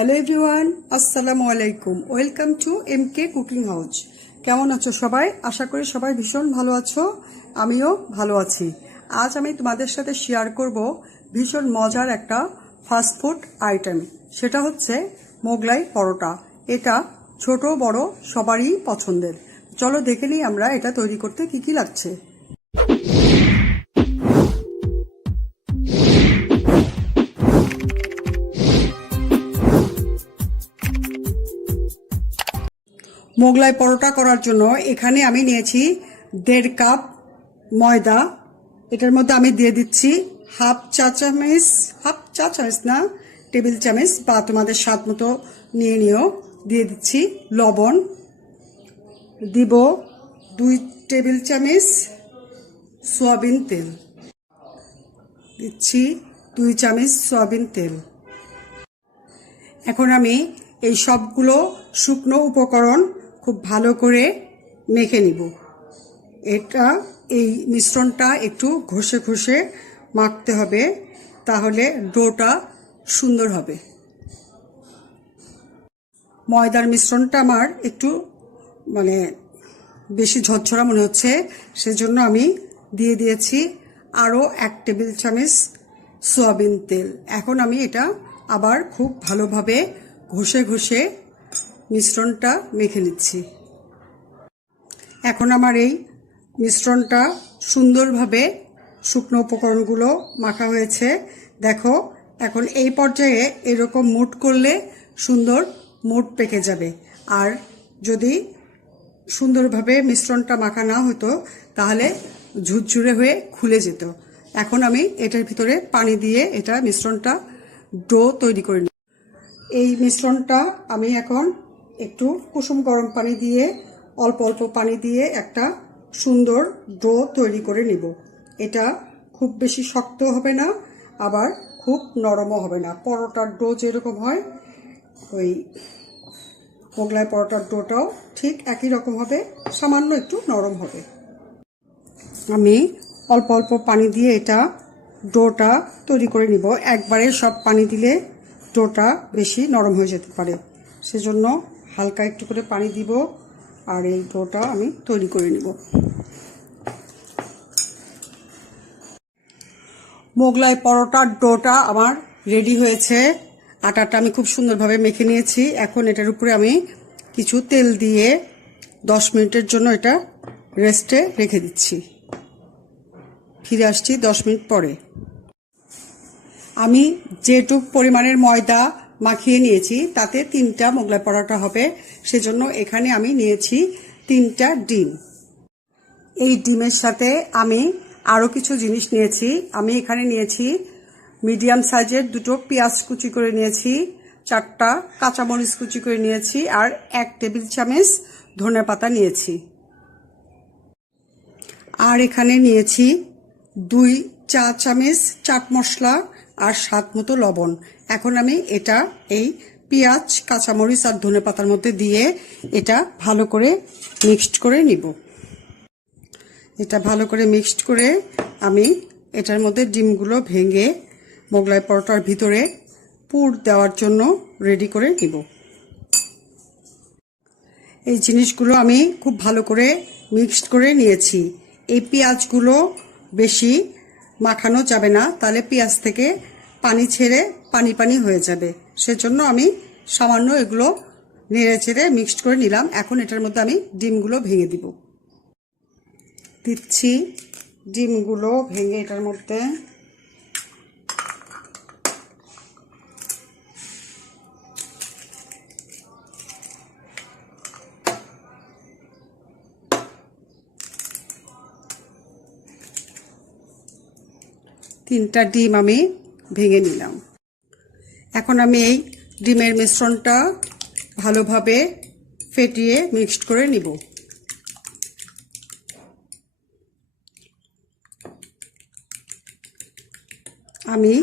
Hello everyone, আসসালামু আলাইকুম। Welcome to MK cooking house. কেমন আছো সবাই? আশা করি সবাই ভীষণ ভালো আছো, আমিও ভালো আছি। আজ আমি তোমাদের সাথে শেয়ার করব ভীষণ মজার একটা ফাস্টফুড আইটেম। সেটা হচ্ছে মোগলাই পরোটা। এটা ছোট বড় সবারই পছন্দের। চলো দেখে নিই আমরা এটা তৈরি করতে কি কি লাগছে। মোগলাই পরোটা করার জন্য এখানে আমি নিয়েছি 1.5 কাপ ময়দা। এটার মধ্যে আমি দিয়ে দিচ্ছি হাফ চা চামচ না, টেবিল চামচ বা তোমাদের স্বাদ মতো নিয়ে নিও। দিয়ে দিচ্ছি লবণ, দিব 2 টেবিল চামচ সয়াবিন তেল, দিচ্ছি 2 চামচ সয়াবিন তেল। এখন আমি এই সবগুলো শুকনো উপকরণ খুব ভালো করে মেখে নিব। এই মিশ্রণটা একটু ঘষে ঘষে মাখতে হবে, তাহলে ডোটা সুন্দর হবে। ময়দার মিশ্রণটা আমার একটু বেশি ঝরঝরা মনে হচ্ছে, সেজন্য আমি দিয়ে দিয়েছি আরও 1 টেবিল চামচ সয়াবিন তেল। এখন আমি এটা আবার খুব ভালোভাবে ঘষে ঘষে মিশ্রণটা মেখে নিচ্ছি। এখন আমার এই মিশ্রণটা সুন্দরভাবে শুকনো উপকরণগুলো মাখা হয়েছে। দেখো, এখন এই পর্যায়ে এরকম মুঠ করলে সুন্দর মুঠ পেকে যাবে। আর যদি সুন্দরভাবে মিশ্রণটা মাখা না হতো তাহলে ঝুরঝুরে হয়ে খুলে যেত। এখন আমি এটার ভিতরে পানি দিয়ে এটা মিশ্রণটা ডো তৈরি করে নিই। এই মিশ্রণটা আমি এখন একটু কুসুম গরম পানি দিয়ে অল্প অল্প পানি দিয়ে একটা সুন্দর ডো তৈরি করে নিব। এটা খুব বেশি শক্ত হবে না, আবার খুব নরমও হবে না। পরোটার ডো যেরকম হয়, ওই মোগলাই পরোটার ডোটাও ঠিক একই রকম হবে, সামান্য একটু নরম হবে। আমি অল্প অল্প পানি দিয়ে এটা ডোটা তৈরি করে নিব। একবারে সব পানি দিলে ডোটা বেশি নরম হয়ে যেতে পারে, সেজন্য হালকা একটু করে পানি দিব আর এই ডোটা আমি তৈরি করে নিব। মোগলাই পরোটার ডোটা আমার রেডি হয়েছে। আটাটা আমি খুব সুন্দরভাবে মেখে নিয়েছি। এখন এটার উপরে আমি কিছু তেল দিয়ে 10 মিনিটের জন্য এটা রেস্টে রেখে দিচ্ছি। ফিরে আসছি 10 মিনিট পরে। আমি যেটুক পরিমাণের ময়দা মাখিয়ে নিয়েছি তাতে 3টা মোগলাই পরোটা হবে, সেজন্য এখানে আমি নিয়েছি 3টা ডিম। এই ডিমের সাথে আমি আরও কিছু জিনিস নিয়েছি। আমি এখানে নিয়েছি মিডিয়াম সাইজের 2টো পেঁয়াজ কুচি করে নিয়েছি, 4টা কাঁচামরিচ কুচি করে নিয়েছি, আর 1 টেবিল চামচ ধনেপাতা নিয়েছি। আর এখানে নিয়েছি 2 চা চামচ চাট মশলা আর স্বাদ মতো লবণ। এখন আমি এটা এই পেঁয়াজ, কাঁচামরিচ আর ধনেপাতার মধ্যে দিয়ে এটা ভালো করে মিক্সড করে নিব। এটা ভালো করে মিক্সড করে আমি এটার মধ্যে ডিমগুলো ভেঙে মোগলাই পরোটার ভিতরে পুর দেওয়ার জন্য রেডি করে নিব। এই জিনিসগুলো আমি খুব ভালো করে মিক্সড করে নিয়েছি। এই পেঁয়াজগুলো বেশি মাখানো যাবে না, তাহলে পেঁয়াজ থেকে পানি ছেড়ে পানি পানি হয়ে যাবে, সেজন্য আমি সামান্য এগুলো নেড়ে চেড়ে মিক্সড করে নিলাম। এখন এটার মধ্যে আমি ডিমগুলো ভেঙে দিব। দিচ্ছি ডিমগুলো ভেঙে এটার মধ্যে। তিনটা ডিম আমি ভেঙে নিলাম। এখন আমি এই ডিমের মিশ্রণটা ভালোভাবে ফেটিয়ে মিক্সড করে নিব। আমি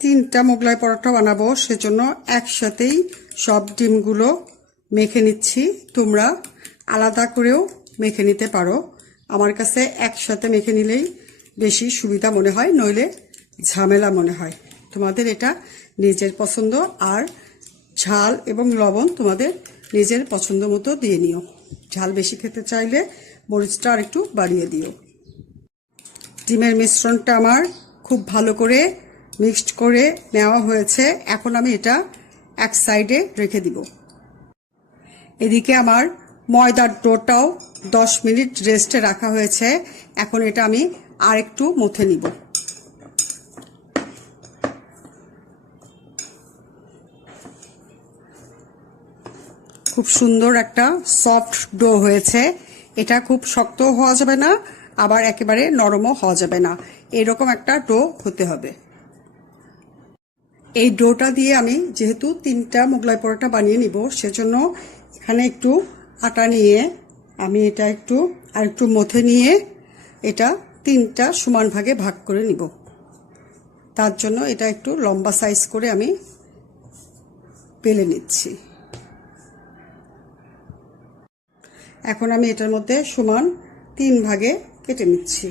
3টা মোগলাই পরোটা বানাবো, সেজন্য একসাথেই সব ডিমগুলো মেখে নিচ্ছি। তোমরা আলাদা করেও মেখে নিতে পারো। আমার কাছে একসাথে মেখে নিলেই বেশি সুবিধা মনে হয়, নইলে ঝামেলা মনে হয়। তোমাদের এটা নিজের পছন্দ। আর ঝাল এবং লবণ তোমাদের নিজের পছন্দ মতো দিয়ে নিও। ঝাল বেশি খেতে চাইলে মরিচটা আর একটু বাড়িয়ে দিও। ডিমের মিশ্রণটা আমার খুব ভালো করে মিক্সড করে নেওয়া হয়েছে। এখন আমি এটা এক সাইডে রেখে দিব। এদিকে আমার ময়দার ডোটাও 10 মিনিট রেস্টে রাখা হয়েছে। এখন এটা আমি আর একটু মথে নিব। খুব সুন্দর একটা সফট ডো হয়েছে। এটা খুব শক্তও হওয়া যাবে না, আবার একেবারে নরমও হওয়া যাবে না, এরকম একটা ডো হতে হবে। এই ডোটা দিয়ে আমি যেহেতু 3টা মোগলাই পরোটা বানিয়ে নিব, সেজন্য এখানে একটু আটা নিয়ে আমি এটা একটু মথে নিয়ে এটা 3টা সমান ভাগে ভাগ করে নিব। তার জন্য এটা একটু লম্বা সাইজ করে আমি বেলে নিচ্ছি। এখন আমি এটার মধ্যে সমান 3 ভাগে কেটে নিচ্ছি।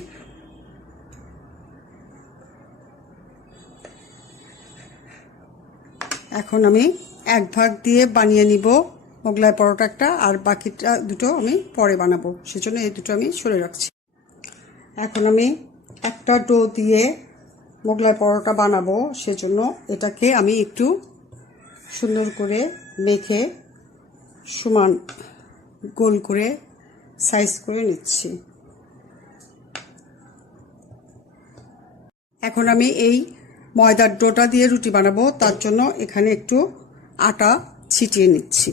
এখন আমি 1 ভাগ দিয়ে বানিয়ে নিব মোগলাই পরোটাটা, আর বাকিটা দুটো আমি পরে বানাবো, সেজন্য এই দুটো আমি সরে রাখছি। এখন আমি একটা ডো দিয়ে মোগলাই পরোটা বানাবো, সেজন্য এটাকে আমি একটু সুন্দর করে মেখে সমান গোল করে সাইজ করে নিচ্ছি। এখন আমি এই ময়দার ডোটা দিয়ে রুটি বানাবো, তার জন্য এখানে একটু আটা ছিটিয়ে নিচ্ছি।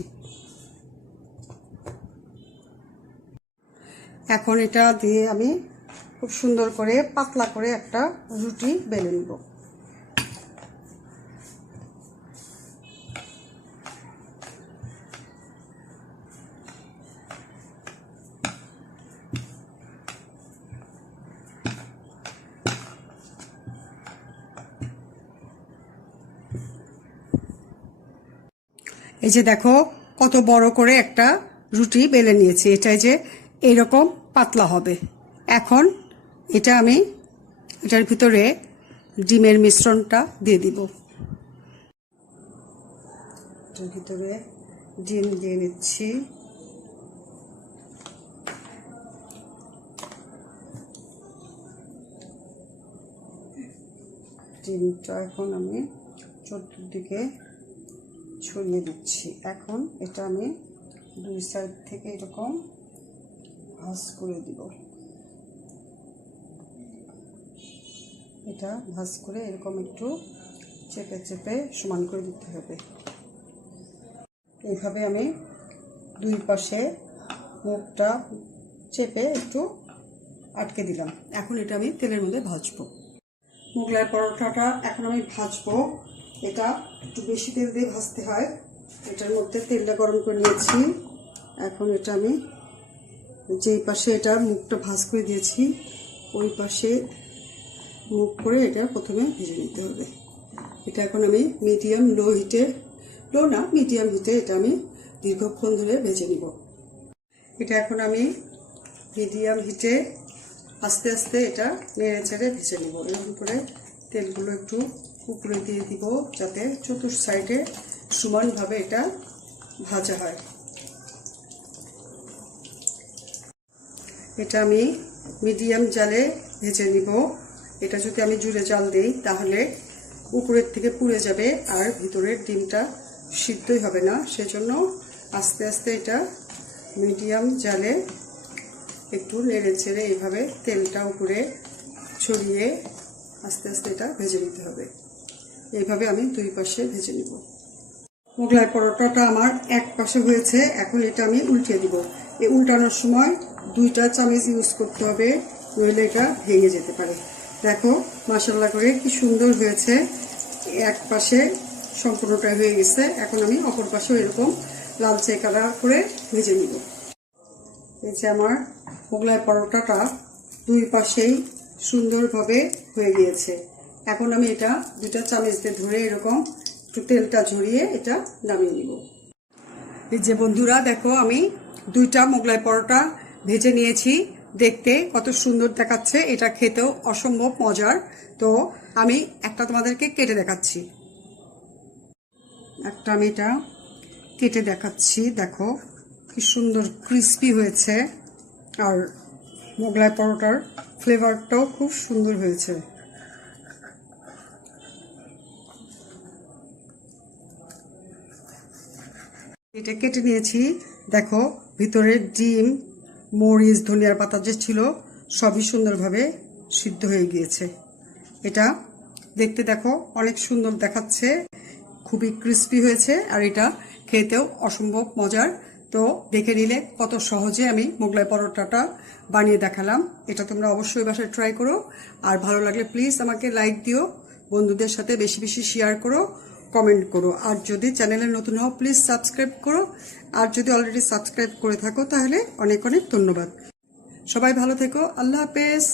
এখন এটা দিয়ে আমি খুব সুন্দর করে পাতলা করে একটা রুটি বেলে নিব। এই যে দেখো কত বড় করে একটা রুটি বেলে নিয়েছি, এটাই যে এইরকম পাতলা হবে। এখন এটা আমি এটার ভিতরে ডিমের মিশ্রণটা দিয়ে দিব। এটার ভিতরে ডিম দিয়ে নিচ্ছি। ডিমটা এখন আমি চতুর্দিকে ছড়িয়ে দিচ্ছি। এখন এটা আমি 2 সাইড থেকে এরকম ভাঁজ করে দিব। এটা ভাঁজ করে এরকম একটু চেপে চেপে সমান করে দিতে হবে। এইভাবে আমি 2 পাশে মুখটা চেপে একটু আটকে দিলাম। এখন এটা আমি তেলের মধ্যে ভাজবো। মোগলাই পরোটাটা এখন আমি ভাজবো। এটা একটু বেশি তেল দিয়ে ভাজতে হয়। এটার মধ্যে তেলটা গরম করে নিয়েছি। এখন এটা আমি যেই পাশে এটা মুখটা ভাজ করে দিয়েছি, ওই পাশে মুখ করে এটা প্রথমে ভেজে নিতে হবে। এটা এখন আমি মিডিয়াম হিটে এটা আমি দীর্ঘক্ষণ ধরে ভেজে নিব। এটা এখন আমি মিডিয়াম হিটে আস্তে আস্তে এটা নেড়ে চেড়ে ভেজে নিব। এরকম করে তেলগুলো একটু উপরে দিয়ে দিব, যাতে চতুর্থ সাইডে সমানভাবে এটা ভাজা হয়। এটা আমি মিডিয়াম জালে ভেজে নিব। এটা যদি আমি জোরে জাল দিই তাহলে উপরের থেকে পুড়ে যাবে আর ভিতরের ডিমটা সিদ্ধই হবে না। সেজন্য আস্তে আস্তে এটা মিডিয়াম জালে একটু নেড়ে চেড়ে এইভাবে তেলটা উপরে ছড়িয়ে আস্তে আস্তে এটা ভেজে নিতে হবে। এইভাবে আমি 2 পাশে ভেজে নিব। মোগলাই পরোটাটা আমার এক পাশে হয়েছে। এখন এটা আমি উল্টিয়ে দিব। এই উল্টানোর সময় 2টা চামচ ইউজ করতে হবে, নইলে এটা ভেঙে যেতে পারে। দেখো মাশাআল্লাহ করে কি সুন্দর হয়েছে। এক পাশে সম্পূর্ণটা হয়ে গেছে। এখন আমি অপর পাশেও এরকম লালচে কালার করে ভেজে নিব। এই যে আমার মোগলাই পরোটাটা 2 পাশেই সুন্দরভাবে হয়ে গিয়েছে। এখন আমি এটা 2টা চামচ দিয়ে ধরে এরকম একটু তেলটা ঝরিয়ে এটা নামিয়ে নিব। এই যে বন্ধুরা দেখো আমি 2টা মোগলাই পরোটা ভেজে নিয়েছি। দেখতে কত সুন্দর দেখাচ্ছে, এটা খেতেও অসম্ভব মজার। তো আমি একটা তোমাদেরকে কেটে দেখাচ্ছি। একটা আমি এটা কেটে দেখাচ্ছি। দেখো কি সুন্দর ক্রিস্পি হয়েছে, আর মোগলাই পরোটার ফ্লেভারটাও খুব সুন্দর হয়েছে। এটা কেটে নিয়েছি। দেখো ভিতরে ডিম, মরিচ, ধনিয়ার পাতা যে ছিল সবই সুন্দরভাবে সিদ্ধ হয়ে গিয়েছে। এটা দেখতে দেখো অনেক সুন্দর দেখাচ্ছে, খুবই ক্রিস্পি হয়েছে, আর এটা খেতেও অসম্ভব মজার। তো দেখে নিলে কত সহজে আমি মোগলাই পরোটাটা বানিয়ে দেখালাম। এটা তোমরা অবশ্যই বাসায় ট্রাই করো, আর ভালো লাগলে প্লিজ আমাকে লাইক দিও, বন্ধুদের সাথে বেশি বেশি শেয়ার করো, কমেন্ট করো। আর যদি চ্যানেলে নতুন হও প্লিজ সাবস্ক্রাইব করো, আর যদি অলরেডি সাবস্ক্রাইব করে থাকো তাহলে অনেক অনেক ধন্যবাদ। সবাই ভালো থেকো, আল্লাহ হাফেজ।